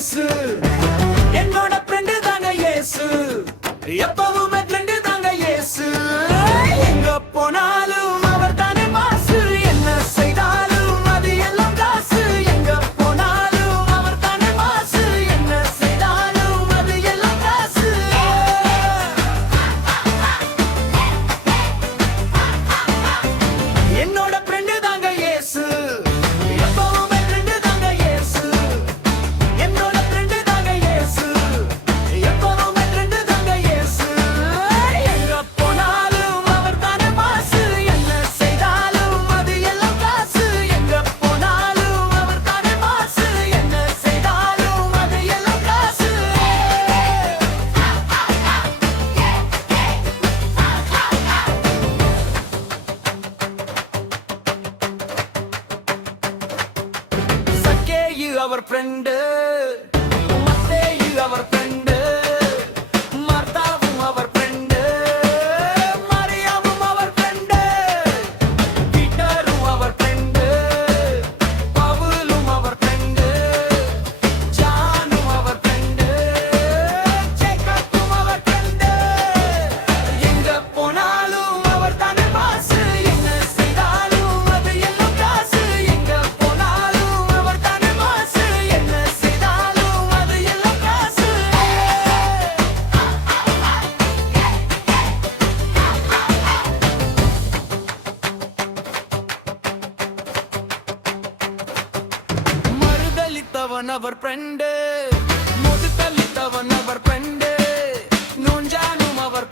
இயேசு. என்னோட ஃப்ரெண்டு தாங்க இயேசு. எப்பவுமே ஃப்ரெண்டு தாங்க இயேசு. எங்க போனாலும் அவர் தானே மாசு. என்ன செய்தாலும் அது எல்லாம் காசு. எங்க போனாலும் அவர் தானே மாசு. என்ன செய்தாலும் அது எல்லாம் காசு. என்னோட ஃப்ரெண்டு தாங்க இயேசு. எப்பவுமே ஃப்ரெண்டு தாங்க இயேசு. என்னோட ஃப்ரெண்டு தாங்க இயேசு. எப்பவுமே ஃப்ரெண்டு தாங்க இயேசு. எங்க போனாலும் அவர் தானே மாசு. என்ன செய்தாலும் அது எல்லாம் காசு. எங்க போனாலும் அவர் தானே மாசு. என்ன செய்தாலும் அது எல்லாம் காசு. சக்கேயு அவர் ஃப்ரெண்டு, மத்தேயு அவர் ஃப்ரெண்டு, மார்த்தாவும் அவர் ஃப்ரெண்டு, மரியாவும் அவர் ஃப்ரெண்டு, பீட்டரும் அவர் ஃப்ரெண்டு, பவுலும் அவர் ஃப்ரெண்டு, ஜானும் அவர் ஃப்ரெண்டு, ஜேக்கப்பும் அவர் ஃப்ரெண்டு. எங்க போனாலும் அவர் தானே மாசு. என்ன செய்தாலும் அது எல்லாம் காசு. எங்க போனாலும் அவர் தானே மாசு. என்ன செய்தாலும் அது எல்லாம் காசு. மறுதளித்தவன் அவர் ஃப்ரெண்டு, முதுதளித்தவன் அவர் ஃப்ரெண்டு, நோஞ்சானும் அவர்